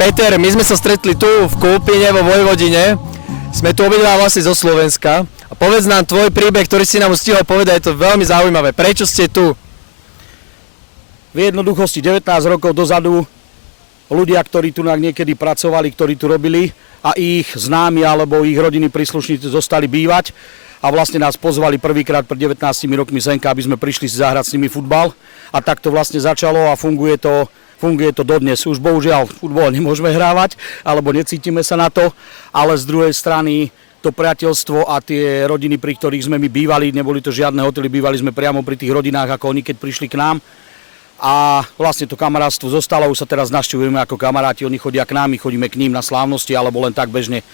Peter, my sme sa stretli tu v Kulpíne vo Vojvodine. Sme tu obidva vlastne zo Slovenska. A povedz nám tvoj príbeh, ktorý si nám stihol povedať, je to veľmi zaujímavé. Prečo ste tu? V jednoduchosti 19 rokov dozadu ľudia, ktorí tu niekedy pracovali, ktorí tu robili a ich známi alebo ich rodiny príslušníci zostali bývať a vlastne nás pozvali prvýkrát pred 19 rokmi senka, aby sme prišli si zahrať s nimi futbal a tak to vlastne začalo a funguje to dodnes. Už bohužiaľ futbal nemôžeme hrávať alebo necítime sa na to, ale z druhej strany to priateľstvo a tie rodiny, pri ktorých sme my bývali, neboli to žiadne hotely, bývali sme priamo pri tých rodinách, ako oni keď prišli k nám. A vlastne to kamarátstvo zostalo, už sa teraz navštevujeme ako kamaráti, oni chodia k nám, my chodíme k ním na slávnosti, alebo len tak bežne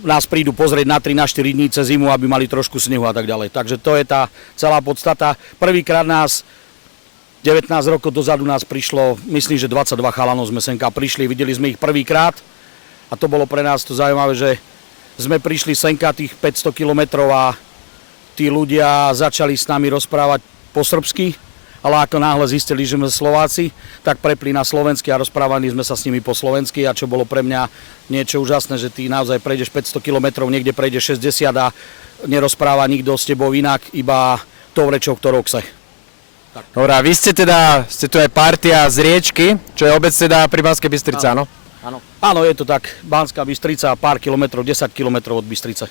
nás prídu pozrieť na 3, na 4 dní cez zimu, aby mali trošku snehu a tak ďalej. Takže to je tá celá podstata. Prvýkrát nás, 19 rokov dozadu nás prišlo, myslím, že 22 chalanov sme senka prišli, videli sme ich prvýkrát a to bolo pre nás to zaujímavé, že sme prišli senka tých 500 kilometrov a tí ľudia začali s nami rozprávať po srbsky. Ale ako náhle zistili, že sme Slováci, tak prepli na slovensky a rozprávali sme sa s nimi po slovensky a čo bolo pre mňa niečo úžasné, že ty naozaj prejdeš 500 km, niekde prejdeš 60 a nerozpráva nikto s tebou inak, iba tou rečou, ktorou chce. Dobre, a vy ste tu aj partia z Riečky, čo je obec teda pri Banskej Bystrici, áno? Áno, je to tak, Banská Bystrica, pár kilometrov, 10 kilometrov od Bystrice.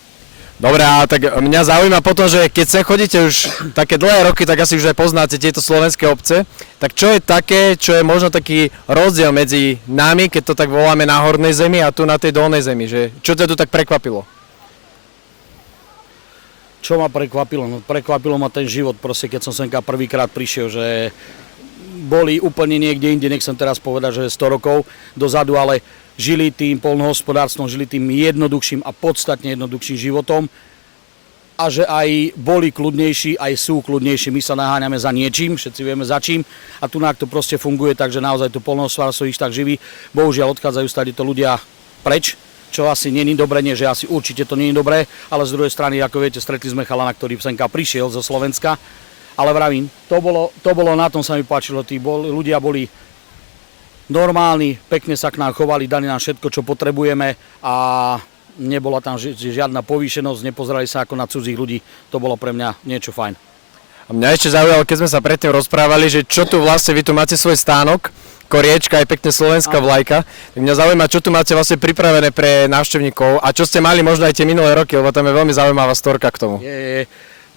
Dobre, a tak mňa zaujíma potom, že keď sem chodíte už také dlhé roky, tak asi už aj poznáte tieto slovenské obce. Tak čo je také, čo je možno taký rozdiel medzi nami, keď to tak voláme na hornej zemi a tu na tej dolnej zemi? Že, čo ťa tu tak prekvapilo? Čo ma prekvapilo? No, prekvapilo ma ten život, proste, keď som semka prvýkrát prišiel, že boli úplne niekde inde, nechcem teraz povedať, že 100 rokov dozadu, ale žili tým poľnohospodárstvom, žili tým jednoduchším a podstatne jednoduchším životom a že aj boli kľudnejší, aj sú kľudnejší. My sa naháňame za niečím, všetci vieme za čím a tu to proste funguje, takže naozaj to poľnohospodárstvo ich tak živí. Bohužiaľ odchádzajú stále to ľudia preč, čo asi nie je dobré, nie že asi určite to nie je dobré, ale z druhej strany, ako viete, stretli sme chalana, ktorý senka prišiel zo Slovenska, ale vravím, to bolo na tom sa mi páčilo, ľudia boli normálni, pekne sa k nám chovali, dali nám všetko, čo potrebujeme a nebola tam žiadna povýšenosť, nepozerali sa ako na cudzích ľudí, to bolo pre mňa niečo fajn. A mňa ešte zaujalo, keď sme sa predtým rozprávali, že čo tu vlastne, vy tu máte svoj stánok, koriečka, aj pekne slovenská vlajka, tak mňa zaujíma, čo tu máte vlastne pripravené pre návštevníkov a čo ste mali možno aj tie minulé roky, lebo tam je veľmi zaujímavá storka k tomu.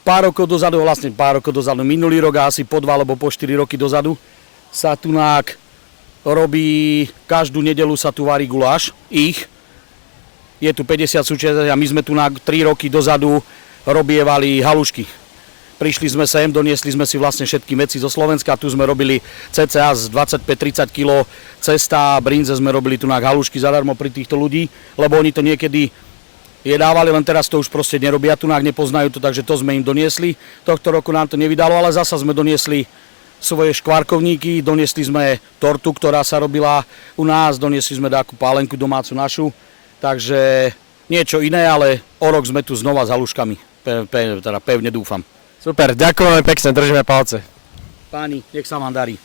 Pár rokov dozadu, minulý rok a asi po 2 alebo po 4 roky dozadu sa tu robí, každú nedeľu sa tu varí guláš, je tu 50 súčasťových a my sme tu 3 roky dozadu robievali halušky. Prišli sme sem, doniesli sme si vlastne všetky veci zo Slovenska, tu sme robili cca z 25-30 kg cesta, brinze sme robili tu halušky zadarmo pri týchto ľudí, lebo oni to niekedy jedávali, len teraz to už proste nerobia, tu nepoznajú to, takže to sme im doniesli. Tohto roku nám to nevydalo, ale zasa sme doniesli svoje škvarkovníky, doniesli sme tortu, ktorá sa robila u nás, doniesli sme takú pálenku domácu našu, takže niečo iné, ale o rok sme tu znova s haluškami, teda pevne dúfam. Super, ďakujeme pekne, držíme palce. Páni, nech sa vám darí.